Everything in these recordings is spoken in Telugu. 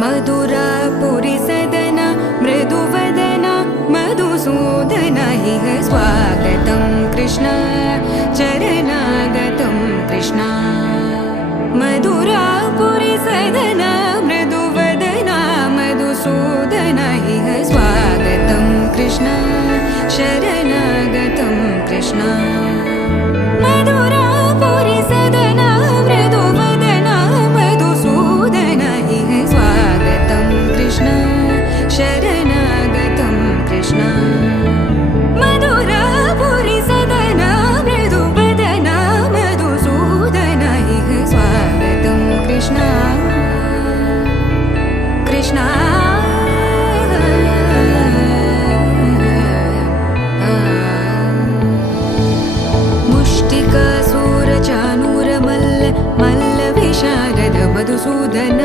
मधुरापुरी सदना मृदुवदना मधुसूदन इह स्वागतं कृष्ण चरणागतं कृष्ण मधुरापुरी सदना मृदुवदना मधुसूदन इह स्वागतं कृष्ण शरणागतं कृष्ण मधुरापुरी सदना मृदुवदना मधुसूदन इह स्वागतं कृष्ण शरणागतं कृष्ण मधुरापुरी सदना मृदुवदना मधुसूदन इह स्वागतं कृष्ण कृष्ण मधुसूदन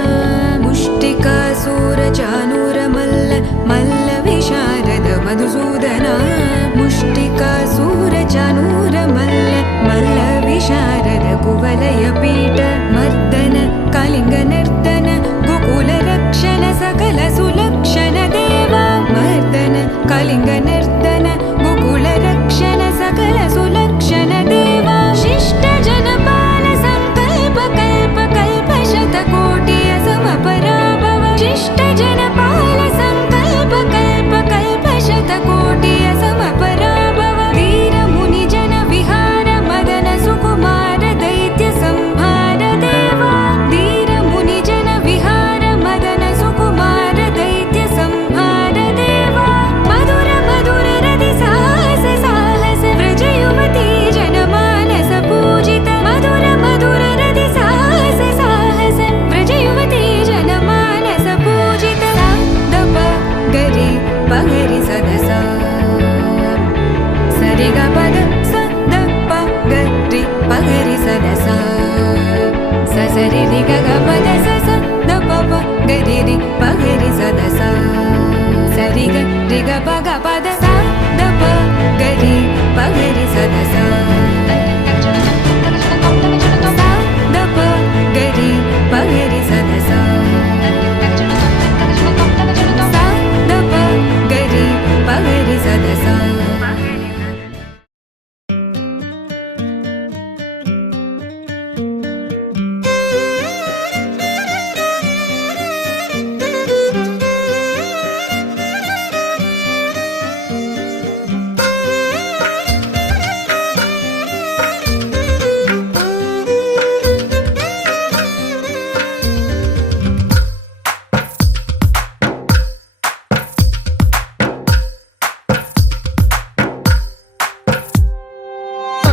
मुष्टिकासुरचाणूर मल्ल विशारद मधुसूदन मुष्टिकासुरचाणूर मल्ल विशारद कुवलय पीठ मर्दन कलिंग नर्तन गोकुल रक्षण सकल सुलक्षण देवा मर्दन कलिंग नर्तन गोकुल रक्षण सकल सुलक्षण देवा शिष्ट जनपाल संकल्प कल्प कल्प शतकोटि असमपराभव शिष्ट जनपाल संकल्प कल्प कल्प शतकोटि असमपराभव वीर मुनि जन विहार मदन सुकुमार दैत्य संहार देवा वीर मुनि जन विहार मदन सुकुमार दैत्य संहार देवा मधुर मधुर रति साहस साहस व्रज युवती जनमानस पूजित मधुर मधुर रति साहस साहस व्रज युवती जनमानस पूजित दप गरि पगरि सदस सरि ग पद स द प गरि पगरि सदस स सरि रि ग ग पद स स द प प गरि रि पगरि सदस सरि ग रि ग प ग पद स द प गरि पगरि सदस द प गरि पगरि सदस द प गरि पगरि सदस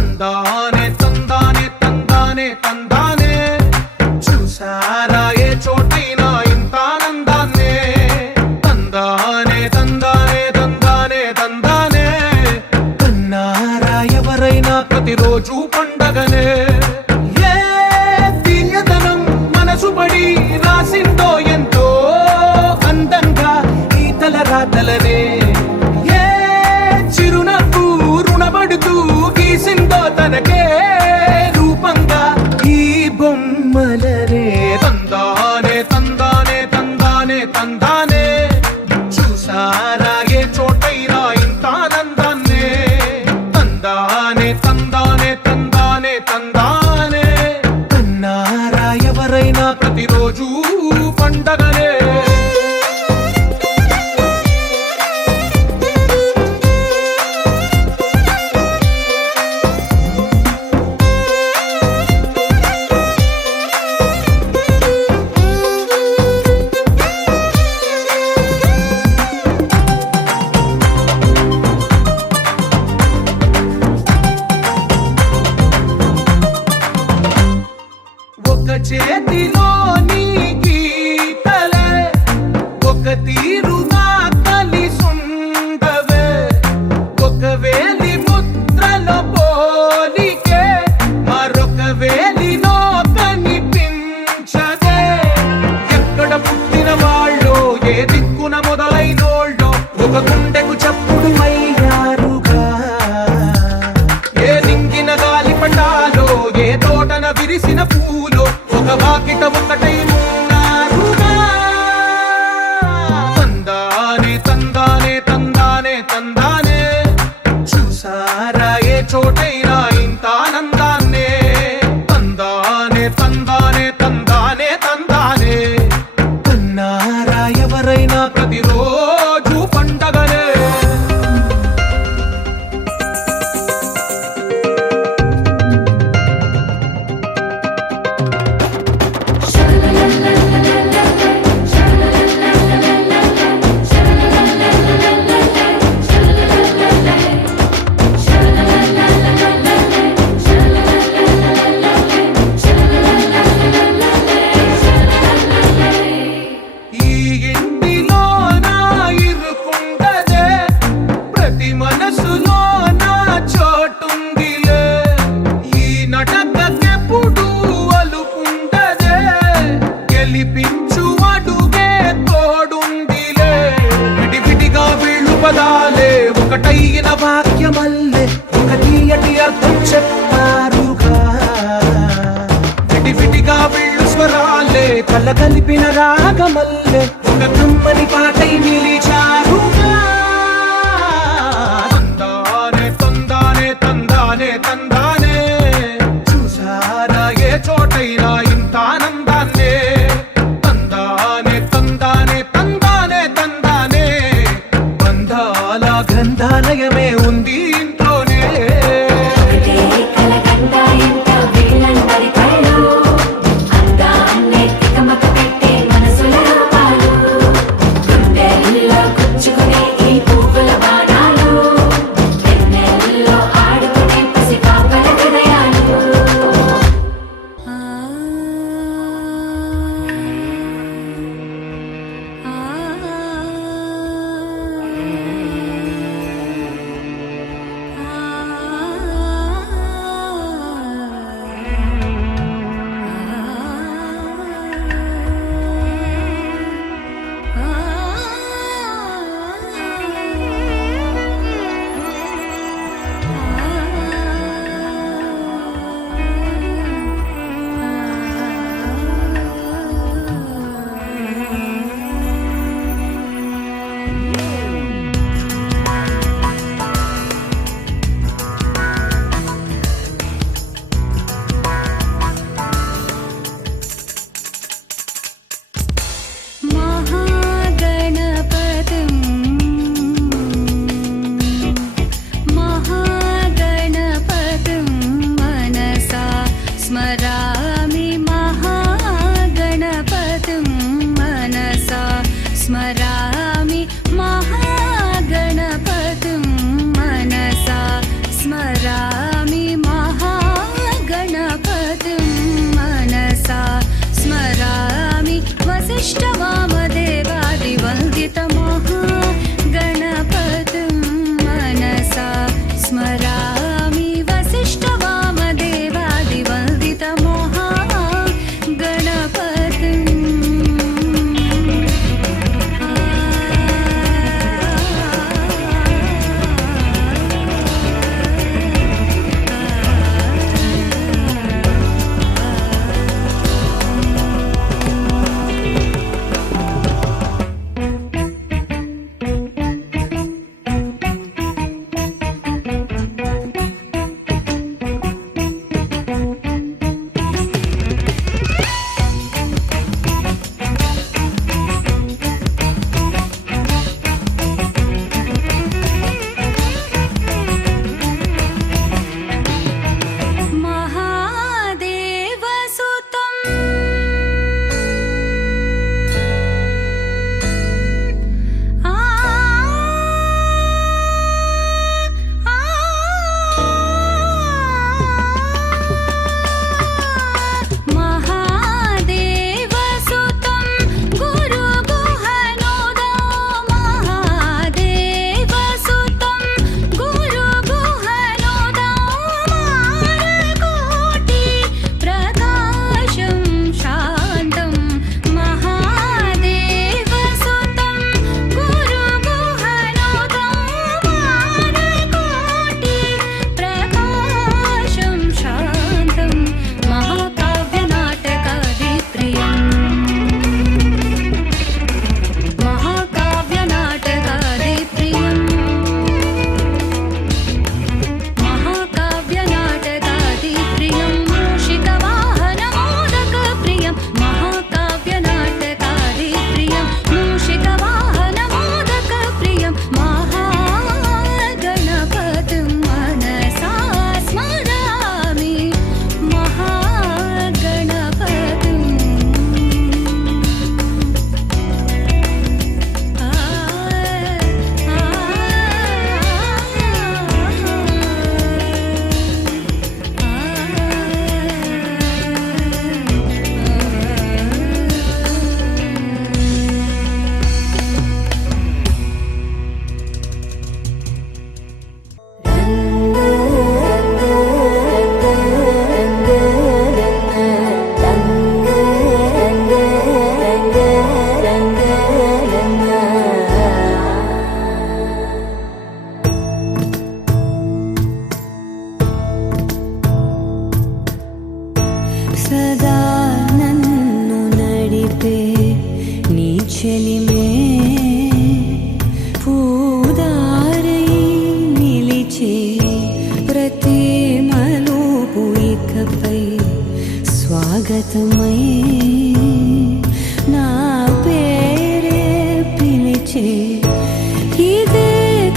తందానే తందానే తందానే తందానే చూసారా ఏ చోటైనా ఇంత ఆనందాన్నే తందానే తందానే తందానే తందానే కన్నారా ఎవరైనా ప్రతిరోజు పండగనే ఏ తీయదనం మనసు పడి రాసిందో ఎంతో అందంగా ఈ తలరాతలనే ఏ చిరునవ్వు రుణపడుతూ గీసిందో తనకే రూపంగా ఈ బొమ్మలనే తందానే తందానే తందానే తందానే చూసారా ఏ చోటైనా ఇంత ఆనందాన్నే తందానే తందానే తందానే తందానే కన్నారా ఎవరైనా ప్రతిరోజు పండగనే ఒక చేతిలోని గీతలే ఒక తీరుగా కలిసుండవే ఒక వేలి ముద్రలో పోలికే మరొక వేలిలో కనిపించదే ఎక్కడ పుట్టిన వాళ్ళో ఏ దిక్కున మొదలైనోళ్ళో ఒక గుండెకు చప్పుడు అయ్యారుగా ఏ నింగిన గాలి పటాలో ఏ తోటన విరిసిన పూలో ఒక వాకిట ఉన్న కళ్ళ కలిపిన రాగమల్లె ఒక కమ్మని పాటై నిలిచారుగా. తందానే తందానే తందానే తందానే చూసారా ఏ చోటైనా ఇంత ఆనందాన్నే. తందానే తందానే తందానే తందానే బంధాల గంధాలయమే ఉంది ఇంట్లోనే. ఒకటే కలకండ ఎంత వీళ్ళందరి కళ్ళు అందాన్నే తికమక పెట్టే మనసుల రూపాలు గుండెల్లో గుచ్చుకునే ఈ పువ్వుల బాణాలు వెన్నెల్లో ఆడుకునే పసిపాపల హృదయాలు. महागणपतिं मनसा स्मरामि महागणपतिं मनसा स्मरामि महागणपतिं मनसा स्मरामि महागणपतिं मनसा स्मरामि वसिष्ठवामदेवादिवन्दितमहागणपतिं मनसा स्मरामि वसिष्ठवामदेवादिवन्दितमहागणपतिं స్వాగతమై నా పేరే పిలిచే ఇదే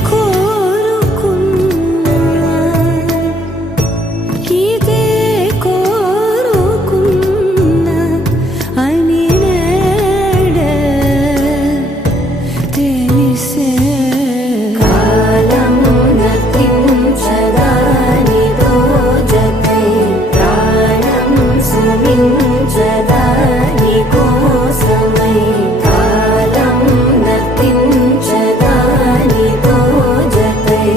కోరుకున్నా ఇదే కోరుకున్నా అని నేడే తెలిసే కాలం నతించదానిదో జతై ప్రాణం సుమించదాని కోసమై కాలం నతించదానిదో జతై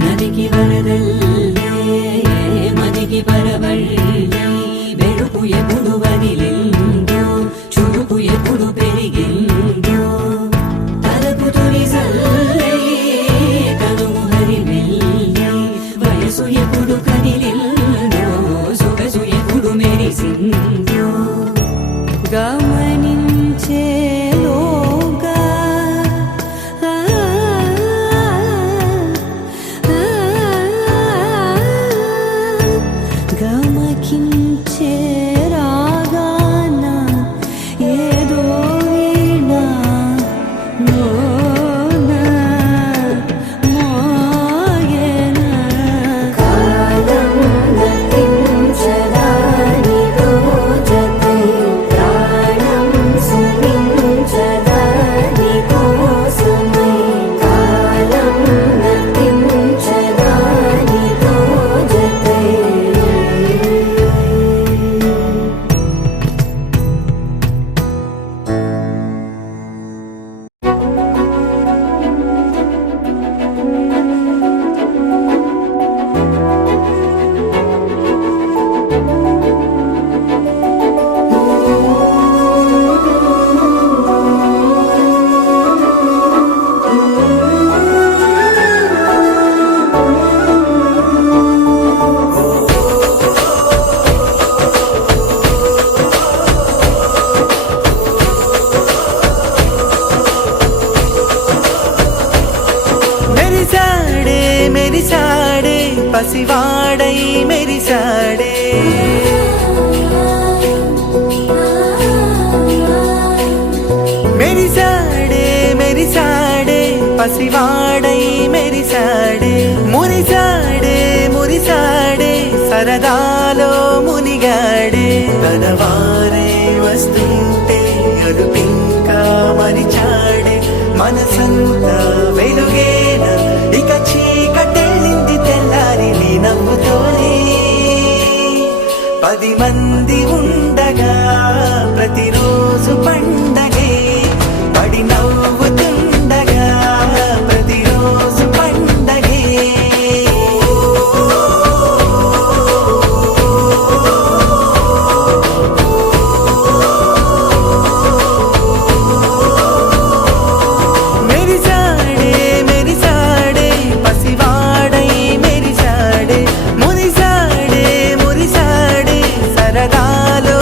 నదికి వరదల్లే మదికి పరవళ్ళే వెలుపు ఎప్పుడు వదిలిందో చురుకు ఎప్పుడు పెరిగిందో తలపు తొలి సల్లే తనువు హరివెల్లే వయసు ఎప్పుడు కదిలిందో సొగసు ఎప్పుడు మెరిసిందో గమనించేలోగా గమకించే రాగాన ఏదో వీణా లోన మోగేనా కాలం నతించదానిదో జతై ప్రాణం సుమించదాని కోసమై కాలం నతించదానిదో జతై మెరిసాడే మెరిసాడే పసివాడై మెరిసాడే మెరిసాడే మెరిసాడే పసివాడై మెరిసాడే మురిసాడే మురిసాడే సరదాలో మునిగాడే తనవారే వస్తుంటే అడుపింకా మరిచాడే మనసంతా వెలుగేన ఇక చీకటెళ్ళింది తెల్లారి నీ నవ్వుతోనే 10 మంది ఉండగా ప్రతిరోజు పండగే పడి నవ్వుతుండగా ప్రతిరోజు పండగే మెరిసాడే మెరిసాడే పసివాడై మెరిసాడే మురిసాడే మురిసాడే సరదాలో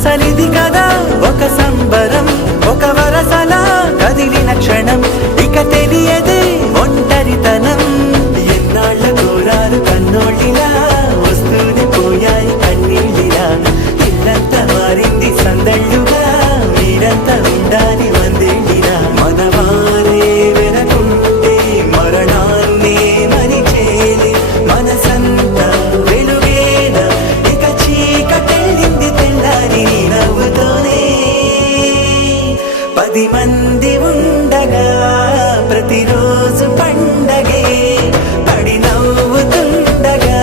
అసలిది కదా ఒక సంబరం, ఒక వరసలా కదిలిన క్షణం, ఇక తెలియదే ఒంటరితనం. ఎన్నాళ్ళ కోరారు కన్నోళ్ళిలా, వస్తూనే పోయాయి కన్నీళ్ళిలా. ఇల్లంతా మారింది సందళ్ళుగా, మీరంతా ఉండాలి వందేళ్ళిలా. మనవారే వెనకుంటే మరణాన్నే మరిచేలే, మనసంతా వెలుగేన ఇక చీకటెళ్ళింది తెల్లారి నీ నవ్వుతోనే. 10 మంది ఉండగా ప్రతిరోజు పండగే, పడి నవ్వుతుండగా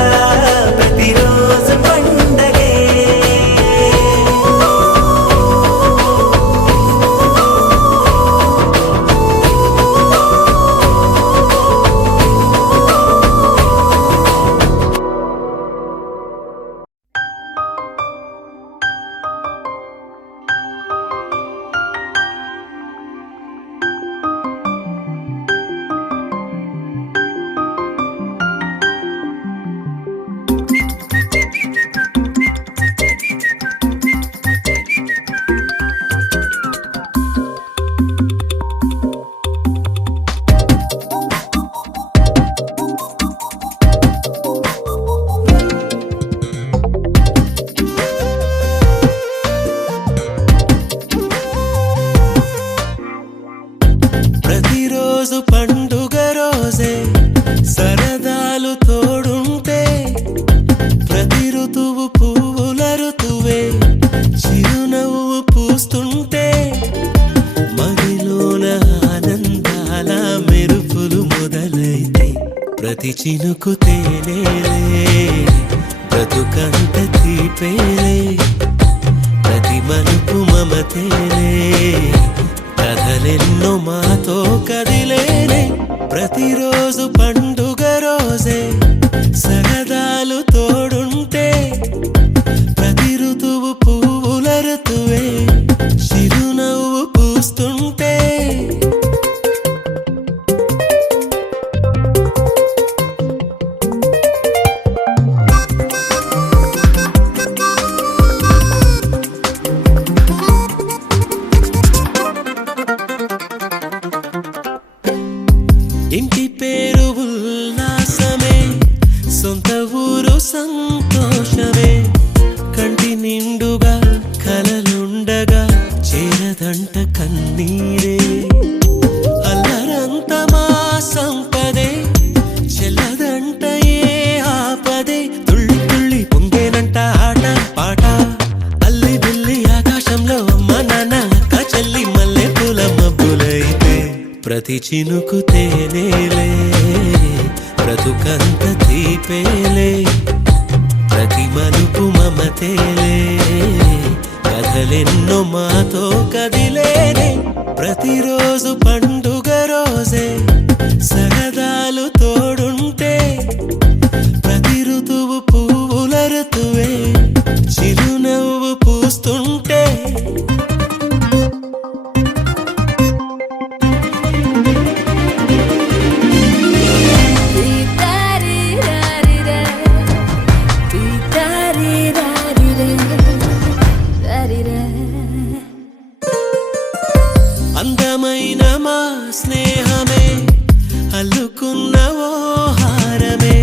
ప్రతిరోజు పండగే. ప్రతిరోజు పండుగ రోజే, సరదాలు తోడుంటే, ప్రతి ఋతువు పువ్వుల ఋతువే, చిరునవ్వు పూస్తుంటే, మదిలోన ఆనందాల మెరుపులు మొదలైతే, ప్రతి చినుకు తేనేలే, బ్రతుకంత తీపేలే, ప్రతి మలుపు మమతేలే, కథలెన్నో మాతో కదిలేనే. ప్రతిరోజు పండుగ రోజే, సరదాలు తోడుంటే, ప్రతి ఋతువు పువ్వుల ఋతువే, చిరునవ్వు పూస్తుంటే. ఇంటి పేరు ఉల్లాసమే, సొంత ఊరు సంతోషమే, కంటి నిండుగా కలలుండగా చేరదంట కన్నీరే. అల్లరంత మా సంపదే, చెల్లదంట ఏ ఆపదే, తుళ్ళి తుళ్ళి పొంగేనంట ఆట పాట. అల్లి బిల్లి ఆకాశంలో అమ్మ నాన్న అక్క చెల్లి మల్లె పూల మబ్బులైతే, ప్రతి చినుకు తేనేలే, బ్రతుకంత తీపేలే, ప్రతి మలుపు మమతేలే, కథలెన్నో మాతో కదిలేనే. ప్రతిరోజు పండుగ రోజే, సరదాలు తోడుంటే, ప్రతి ఋతువు పువ్వుల ఋతువే, చిరునవ్వు పూస్తుంటే. అందమైన మా స్నేహమే, అల్లుకున్న ఓ హారమే,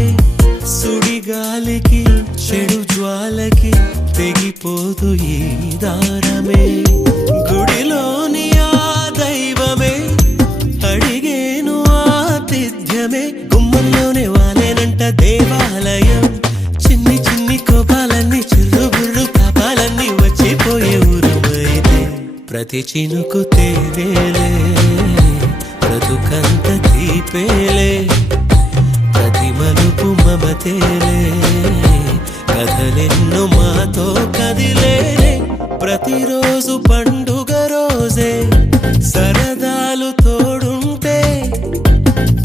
సుడిగాలికి చెడు జ్వాలకి తెగిపోదు ఈ దారమే. గుడిలోని ఆ దైవమే అడిగేను ఆతిథ్యమే, గుమ్మంలోనే వాలేనంట దేవాలయం. చిన్ని చిన్ని కోపాలన్నీ చిరుబుర్రు తాపాలన్నీ వచ్చిపోయే ఊరుమైతే, ప్రతి చినుకు తేనేలే, బ్రతుకంత తీపేలే, ప్రతి మలుపు మమతేలే, కథలెన్నో మాతో కదిలేనే. ప్రతిరోజు పండుగ రోజే, సరదాలు తోడుంటే,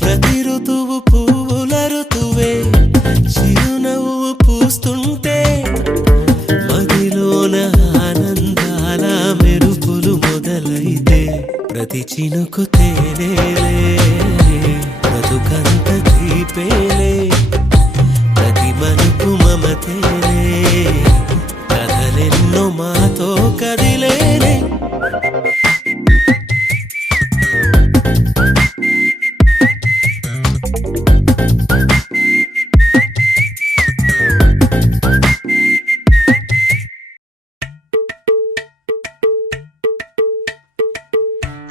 ప్రతి ఋతువు పువ్వుల ఋతువే, చిరునవ్వు పూస్తుంటే, మదిలోన ఆనందాల మెరుపులు మొదలైతే, ప్రతి చినుకు తేనేలే, బ్రతుకంత తీపేలే, ప్రతి మలుపు మమతేలే, కథలే దారెన్నో మాతో కదిలేనే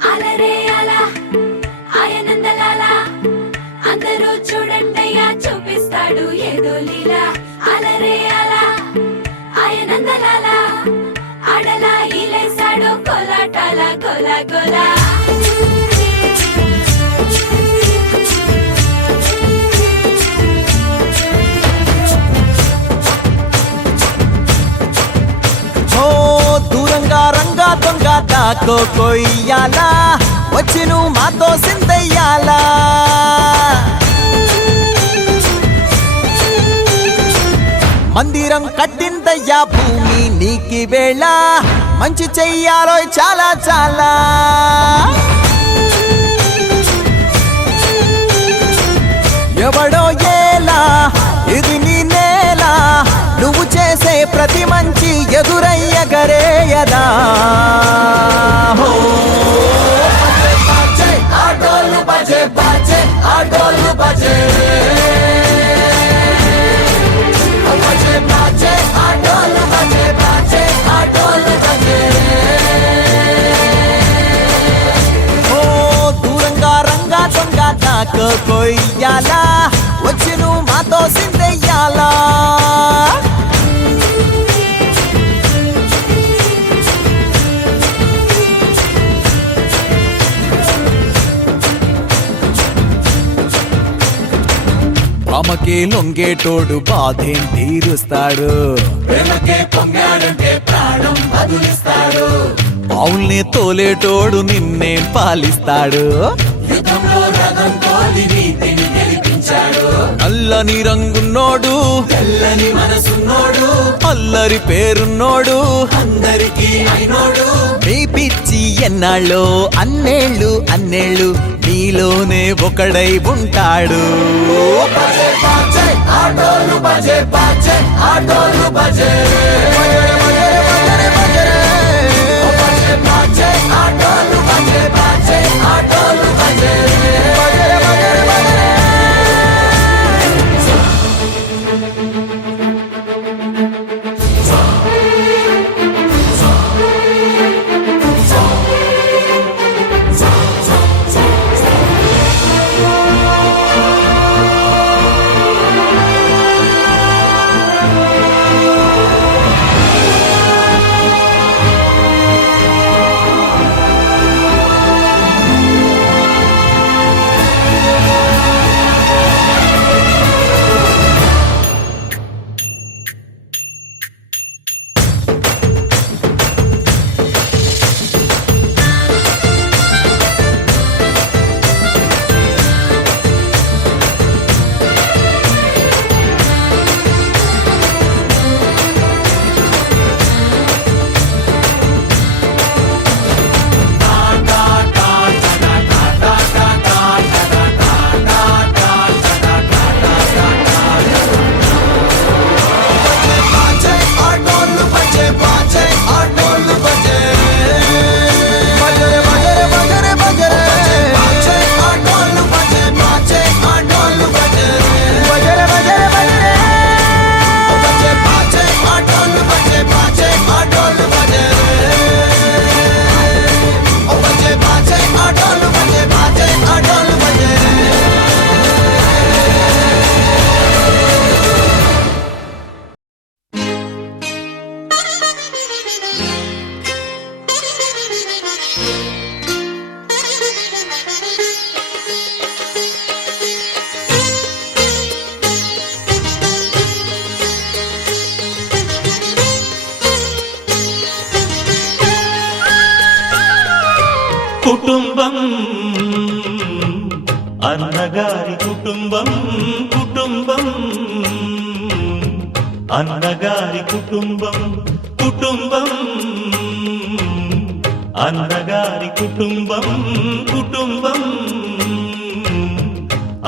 అలరే అలా ఆయనందలాల అందరూ చూడండయ్యా చూపిస్తాడు ఏదో లీలా అలరే అలా ఆయనందలాల ఆడలా ఈలేశాడు కోలాటాల గోలా గోలా ఓ దూరంగా రంగా దొంగ దాకో కొయ్యాలా వచ్చి నువ్వు మాతో సిందయ్యాలా మందిరం కట్టిందయ్యా భూమి నీకి వేళ మంచి చెయ్యాలో చాలా చాలా ఎవడో ఏలా ఇది నీ నేల నువ్వు చేసే ప్రతి మంచి ఎదురయ్యగరేయదా హో బాజే ఆటోలు బాజే బాజే ఆటోలు బాజే బాజే బాజే ఆటోలు బాజే బాజే ఆటోలు బాజే ఓ దూరంగా రంగా దొంగ నాకు కొయ్యాలా వచ్చి నువ్వు మాతో సిందెయ్యాలా రామకే లొంగేటోడు బాధేం తీరుస్తాడు పావుల్ని తోలేటోడు నిన్నే పాలిస్తాడు నల్లని రంగున్నోడు తెల్లని మనసున్నోడు అల్లరి పేరున్నోడు అందరికీ అయినోడు మీ పిచ్చి ఎన్నాళ్ళో అన్నేళ్ళు అన్నేళ్ళు నీలోనే ఒకడై ఉంటాడు ఆటోలు బజే బాజే ఆటోలు బజే ఆటోలు బజే బాజే ఆటోలు బజే కుటుంబం అన్నగారి కుటుంబం కుటుంబం అన్నగారి కుటుంబం కుటుంబం అన్నగారి కుటుంబం కుటుంబం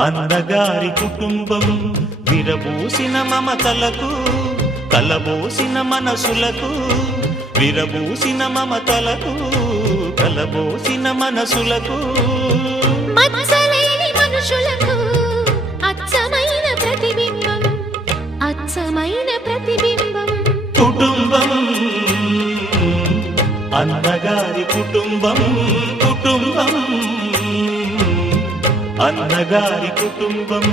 అన్నగారి కుటుంబం విరబూసిన మమతలకు కలబోసిన మనసులకు విరబూసిన మమతలకు కలబోసిన మనసులకు మచ్చలేని మనుషులకు అచ్చమైన ప్రతిబింబం అచ్చమైన ప్రతిబింబం కుటుంబం అన్నగారి కుటుంబం కుటుంబం అన్నగారి కుటుంబం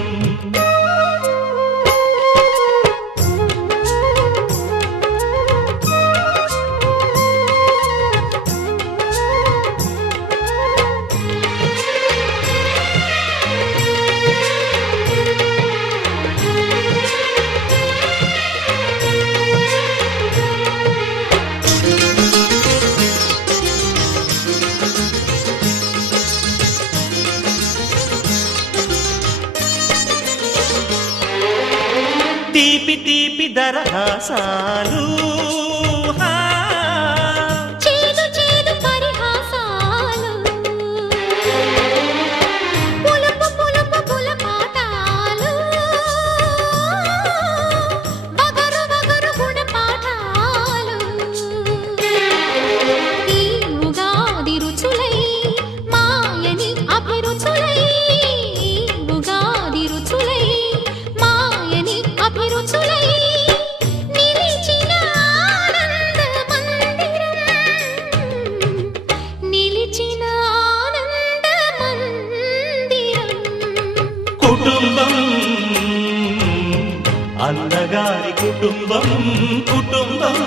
తీపి తీపి దరహాసాలు చేదు చేదు పరిహాసాలు పులుపు పులుపు పులపాటాలు బగరు బగరు గుణపాఠాలు ఈ ఉగాది రుచులై మాయని అభిరుచులై ఉగాది రుచులై మాయని అభిరుచులై నిలిచిన ఆనంద మందిరం నిలిచిన ఆనంద మందిరం కుటుంబం అన్నగారి కుటుంబం కుటుంబం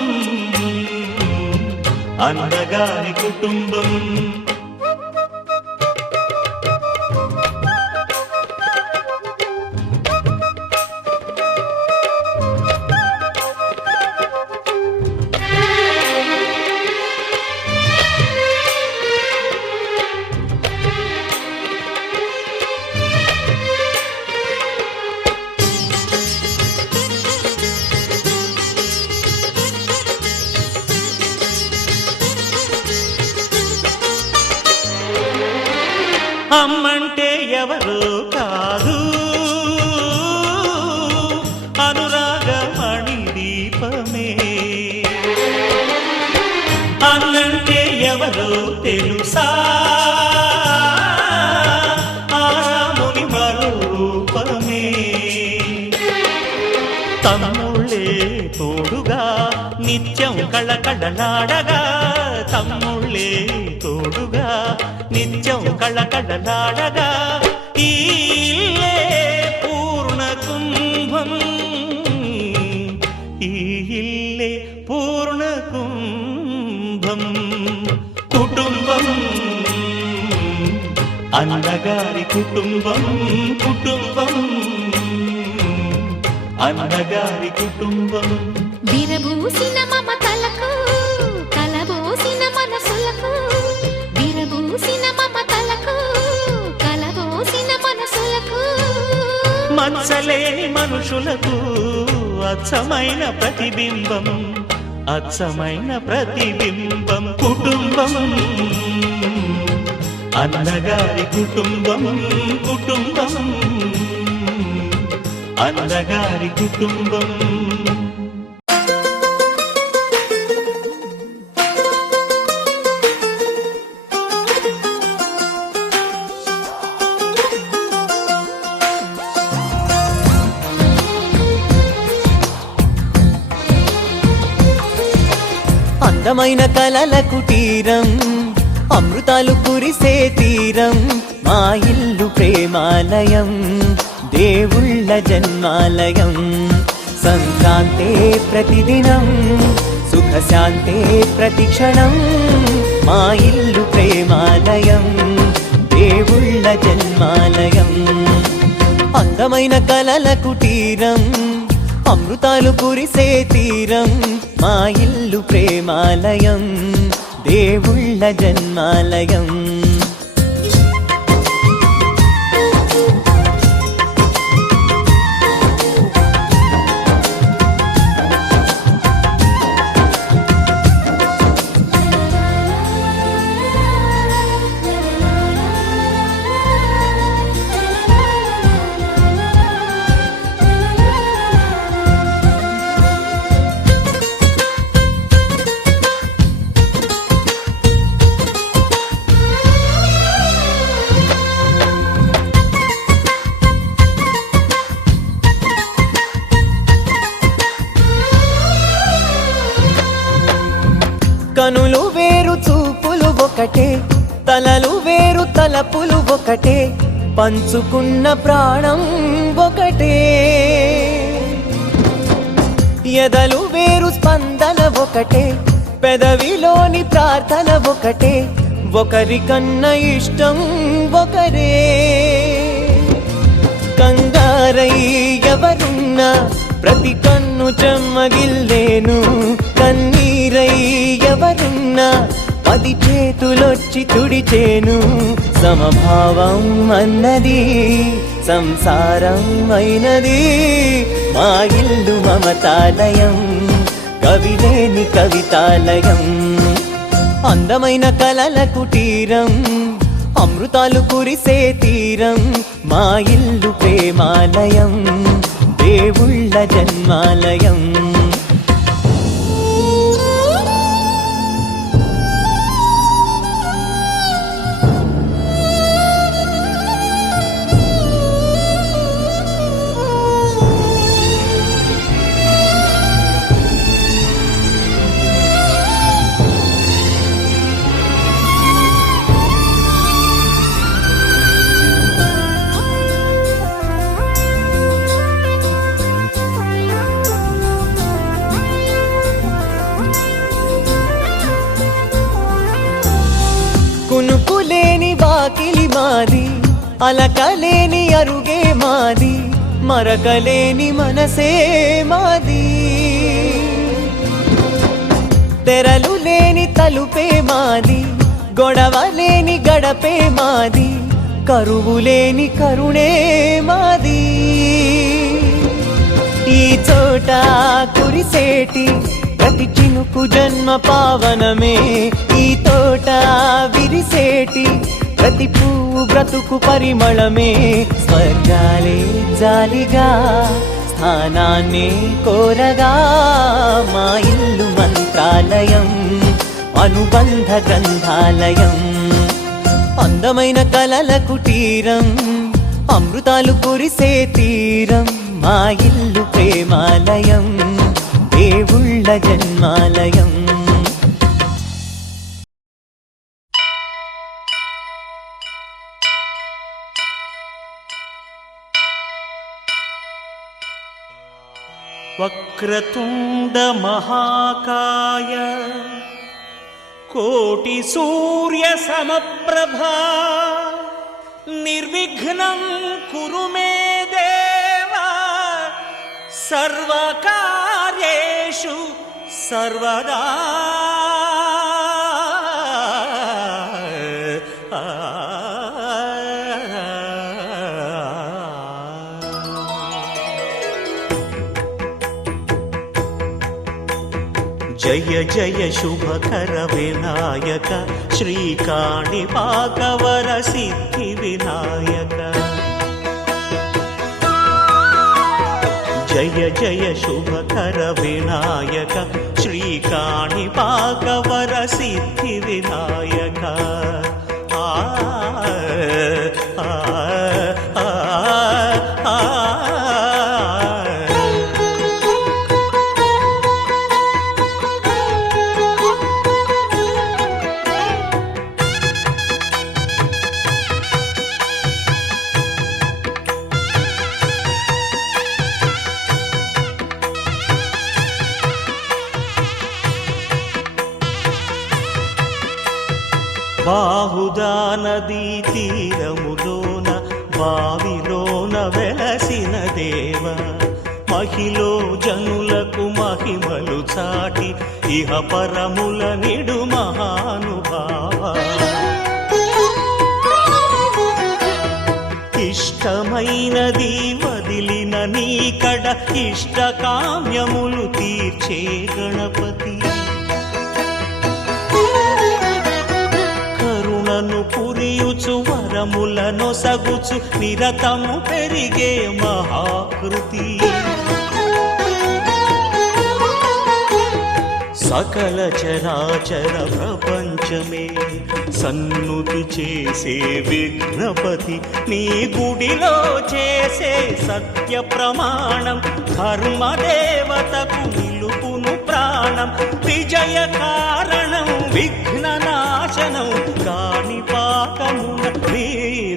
అన్నగారి కుటుంబం అమ్మంటే ఎవరో కాదు అనురాగమణి దీపమే అన్నంటే ఎవరో తెలుసా ఆరాముని మరో రూపమే తమ్ముళ్ళే తోడుగా నిత్యం కళకళలాడగా తమ్ముళ్ళే తోడుగా నిత్యం కళకళలాడగా ఈ ఇల్లే పూర్ణ కుంభం ఈ ఇల్లే పూర్ణ కుంభం కుటుంబం అన్నగారి కుటుంబం కుటుంబం అన్నగారి కుటుంబం విరబూసిన మమతలకు కలబోసిన మనసులకు విరబూసిన మమతలకు కలబోసిన మనసులకు మచ్చలేని మనుషులకు అచ్చమైన ప్రతిబింబం అచ్చమైన ప్రతిబింబం కుటుంబం అన్నగారి కుటుంబం కుటుంబం అన్నగారి కుటుంబం అందమైన కలల కుటీరం అమృతాలు కురిసే తీరం మా ఇల్లు ప్రేమాలయం దేవుళ్ళ జన్మాలయం సంక్రాంతే ప్రతిదినం సుఖశాంతే ప్రతిక్షణం మా ఇల్లు ప్రేమాలయం దేవుళ్ళ జన్మాలయం అందమైన కలల కుటీరం అమృతాలు కురిసే తీరం మా ఇల్లు ప్రేమాలయం దేవుళ్ళ జన్మాలయం ఒకటే, తలలు వేరు తలపులు ఒకటే, పంచుకున్న ప్రాణం ఒకటే. ఎదలు వేరు స్పందన ఒకటే, పెదవిలోని ప్రార్థన ఒకటే, ఒకరికన్నా ఇష్టం ఒకరే. కంగారై ఎవరున్నా ప్రతి కన్ను చెమ్మగిల్లేను, కన్నీరై ఎవరున్నా 10 చేతులొచ్చి తుడిచేను. సమభావం అన్నది సంసారం అయినది, మా ఇల్లు మమతాలయం, కవిలేని కవితాలయం. అందమైన కలల కుటీరం, అమృతాలు కురిసే తీరం, మా ఇల్లు ప్రేమాలయం, దేవుళ్ళ జన్మాలయం. కునుకులేని వాకిలి మాది, అలకలేని అరుగే మాది, మరకలేని మనసే మాది. తెరలు లేని తలుపే మాది, గొడవ లేని గడపే మాది, కరువు లేని కరుణే మాది. ఈ చోట కురిసేటి ప్రతి చినుకు జన్మ పావనమే, ఈ తోట విరిసేటి ప్రతి పువ్వు బ్రతుకు పరిమళమే. స్వర్గాలే జాలిగా స్థానాన్ని కోరగా, మా ఇల్లు మంత్రాలయం, అనుబంధ గ్రంథాలయం. అందమైన కలల కుటీరం, అమృతాలు కురిసే తీరం, మా ఇల్లు ప్రేమాలయం, దేవుళ్ళ జన్మాలయం. వక్రతుండ మహాకాయ కోటి సూర్య సమప్రభా నిర్విఘ్నం కురు మే దేవా సర్వకార్యేషు సర్వదా. జయ జయ శుభకర వినాయక శ్రీకాణిపాకవర సిద్ధి వినాయక. జయ జయ శుభకర వినాయక శ్రీకాణిపాకవర సిద్ధి వినాయక. ఆ ఆ ఆ ఆ బాహుదా నదీ తీరములోన బావిలోన వెలసిన దేవ, మహిలో జనులకు మహిమలు చాటి ఇహ పరముల నిడు మహానుభావ. ఇష్టమైనది వదిలిన నీకడ ఇష్ట కామ్యములు తీర్చే గణపతి. పురియుచు వరములను సగుచు నిరతము పెరిగే మహాకృతి. సకల చరాచర ప్రపంచమే సన్నుతి చేసే విఘ్నపతి, నీ గుడిలో చేసే సత్య ప్రమాణం ధర్మదేవతకు నిలుపును ప్రాణం. విజయ కారణం విఘ్న నాశనం కాణిపాకమున నీ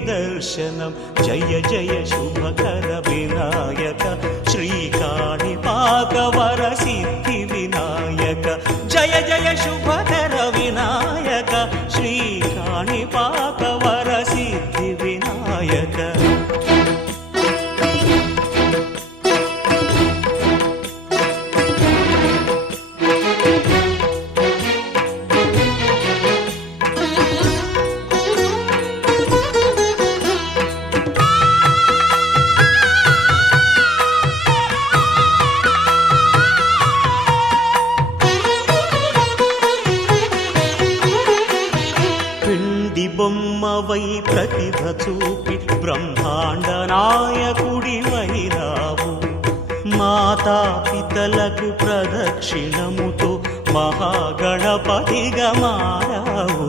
దర్శనం జయ జయ శుభకర వినాయక శ్రీ కాణిపాక వర సిద్ధి వినాయక జయ జయ శుభకర వినాయక శ్రీ కాణిపాక వర సిద్ధి వినాయక బొమ్మవై ప్రతిభ చూపి బ్రహ్మాండ నాయకుడివైనావు మాతా పితలకు ప్రదక్షిణముతో మహాగణపతిగా మారావు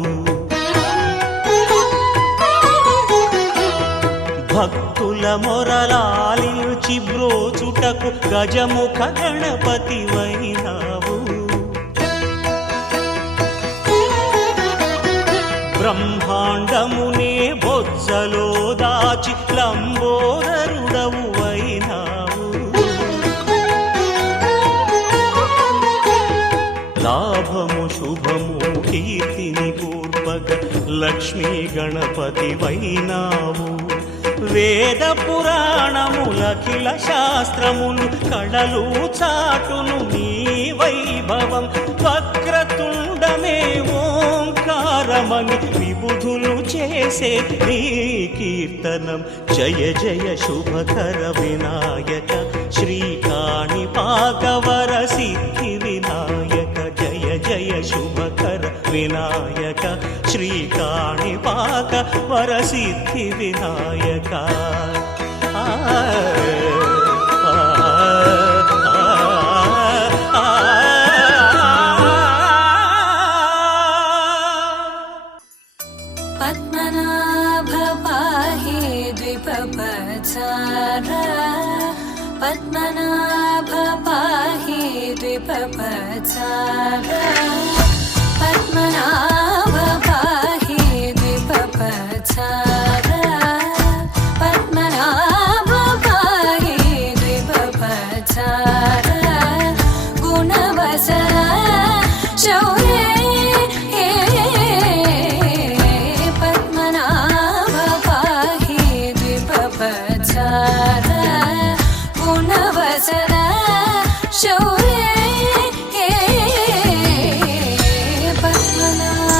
భక్తుల మొరలాలించి బ్రోచుటకు గజముఖ గణపతివైనావు బ్రహ్మాండమునే బొజ్జలో దాచి లంబోదరుడవు అయినావు లాభము శుభము కీర్తిని పూర్వక లక్ష్మీ గణపతి వైనావు వేద పురాణములఖిల శాస్త్రములు కళలు చాటును నీ వైభవం వక్రతుండమే ఓంకారమని విబుధులు చేసే నీ కీర్తనం జయ జయ శుభకర వినాయక శ్రీ కాణిపాక వర సిద్ధి వినాయక జయ జయ శుభకర వినాయక శ్రీ కాణిపాక వర సిద్ధి వినాయక పద్మనాభ పాహి ద్విపపచార పద్మనాభ పాహి ద్విపపచార పద్మనాభ పాహి ద్విపపచార పద్మనాభ పాహి ద్విపపచార గుణవసర శౌర్య పద్మనాభ పాహి ద్విపపచార గుణవసర శౌర్య పద్మనాభ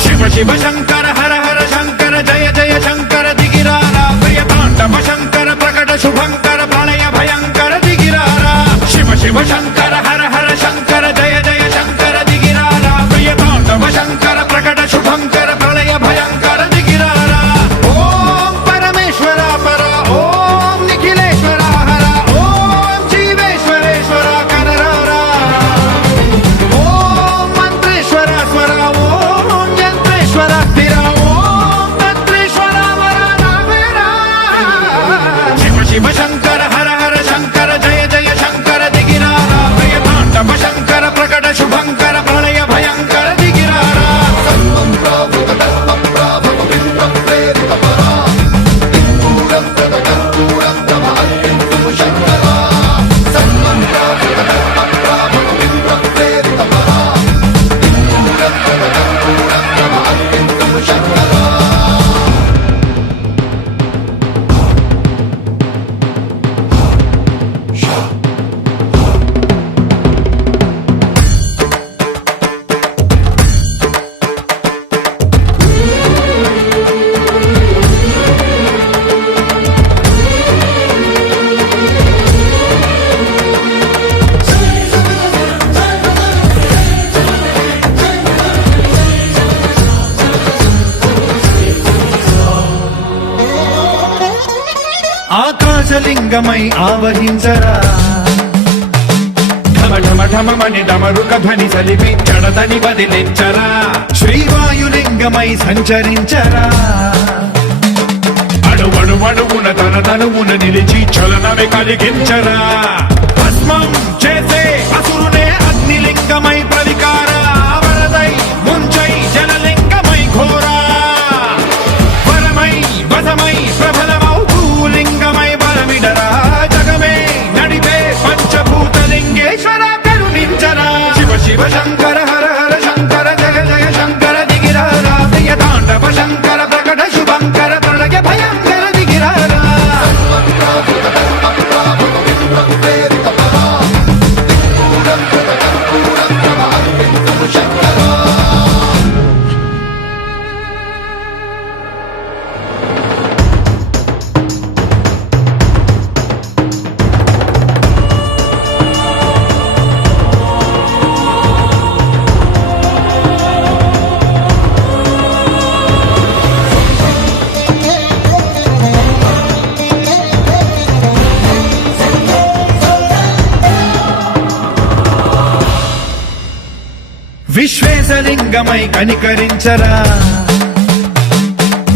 శివ శివ శంకర హర హర శంకర జయ జయ శంకర దిగిరారా ప్రియ తాండవ శంకర ప్రకట శుభంకర ప్రళయ భయంకర దిగిరారా శివ శివ శంకర హర హర శంకర జయ జయ శంకర దిగిరారా ప్రియ తాండవ శంకర ప్రకట శుభంకర ప్రళయ భయంకర దిగిరారా ఓం పరమేశ్వర పర ఓం నిఖిలేశ్వర హర ఓం జీవేశ్వరేశ్వర కనరారా ఓం మంత్రేశ్వర స్వర ఓం యంత్రేశ్వర స్థిర ఓం తంత్రేశ్వర వర నావేరా శివ శివ శంకర హర హర శంకర జయ జయ శంకర దిగిరారా ప్రియ తాండవ శంకర ప్రకట శుభంకర ప్రళయ భయంకర దిగిరారా ఆకాశలింగమై ఆవహించరా ఢమ ఢమ ఢమమని డమరుక ధ్వని సలిపి జడదని వదిలించరా శ్రీవాయులింగమై సంచరించరా అడువడువడువున తన తనువున నిలిచి చలనమే కలిగించరా భస్మం చేసే అసురునే అగ్నిలింగమై ప్రవికార వరదై ముంచై జలలింగమై ఘోరా వరమై వసమై ప్రబలమౌ భూలింగమై బలమిడరా జగమే నడిపే పంచభూతలింగేశ్వర కరుణించరా శివ శివ శంకర హర హర శంకర జయ జయ శంకర దిగిరారా ప్రియ తాండవ శంకర ప్రకట శుభంకర ప్రళయ భయంకర దిగిరారా విశ్వేశలింగమై కనికరించరా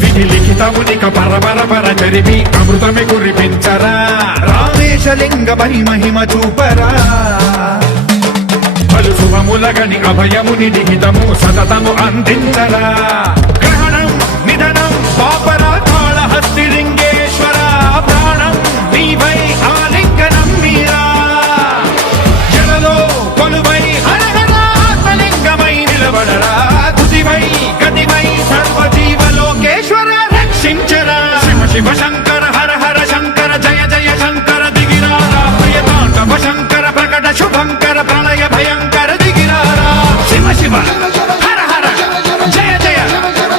విధి లిఖితమునిక పరపర పర చరిపి అమృతమి కురిపించరా రామేశలింగమై మహిమ చూపరా పలు శుభములగని అభయముని లిఖితము సతతము అందించరా గ్రహణం నిధనం పాపరా కాళహస్తిలింగేశ్వర ప్రాణం నీవై ఆలింగనం మీరా జలలో కొలువై నిలబడరా తుదివై గతివై సర్వజీవలోకేశ్వర రక్షించరా శివ శివ శంకర హర హర శంకర జయ జయ శంకర దిగిరారా ప్రియ తాండవ శంకర ప్రకట శుభంకర ప్రళయ భయంకర దిగిరారా శివ శివ హర హర జయ జయ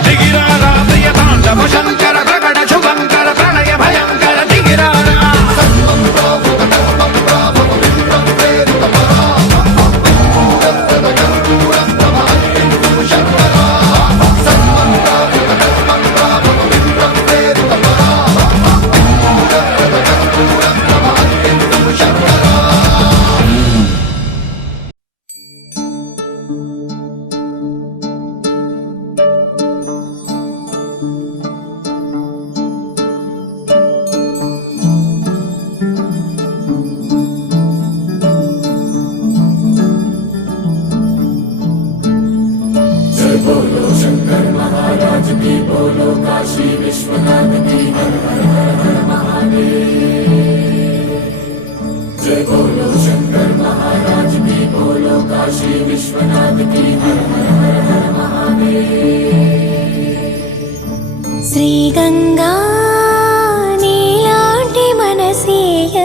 దిగిరారా ప్రియ తాండవ శంకర ప్రకట శుభంకర ప్రళయ భయంకర దిగిరారా శ్రీ గంగా నీలాంటి మనసేయ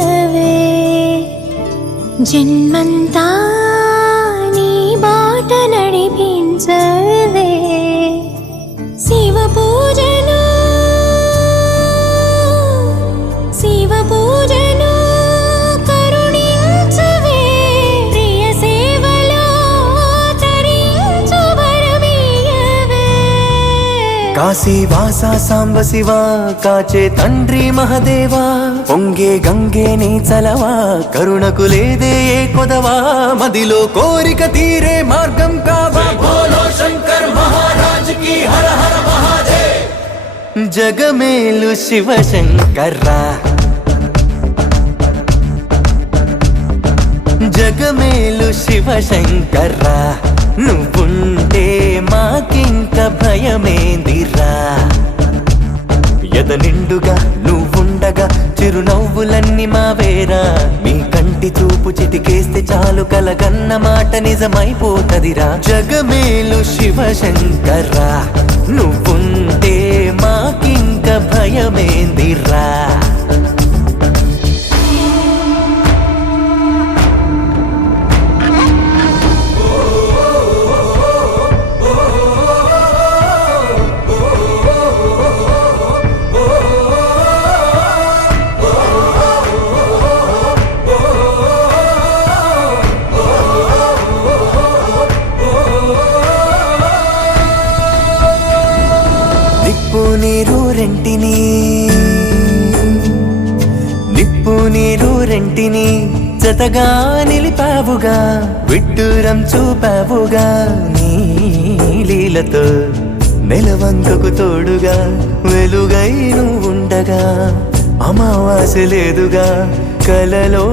జన్మంతా నీ బాట నడిపించవే శివ పూజలు కరుణించవే ప్రియ సేవలో తరించు వరమీయవే కాశీ వాస సాంబ శివ కాచే తండ్రి మహదేవా పొంగే గంగే నీ చలవా కరుణకు లేదే ఏ కొదవా మదిలో కోరిక తీరే మార్గం కావా బోలో శంకర్ మహారాజ్ की हर हर महादेव జగమేలు శివ శంకర్రా జగమేలు శివ శంకర్రా నువ్వుంటే మాకింక భయమేందిరా ఎద నిండుగా నువ్వుండగా చిరునవ్వులన్నీ మావేరా మీ కంటి చూపు చిటికేస్తే చాలు కలగన్న మాట నిజమైపోతదిరా జగమేలు శివ శంకర్రా నువ్వుంటే మాకింక భయమేందిరా నిప్పు నీరు రెంటిని జతగా నిలిపావుగా విడ్డూరం చూపావుగా నీ లీలతో నెలవంకకు తోడుగా వెలుగై నువ్వుండగా అమావాస్య లేదుగా కలలో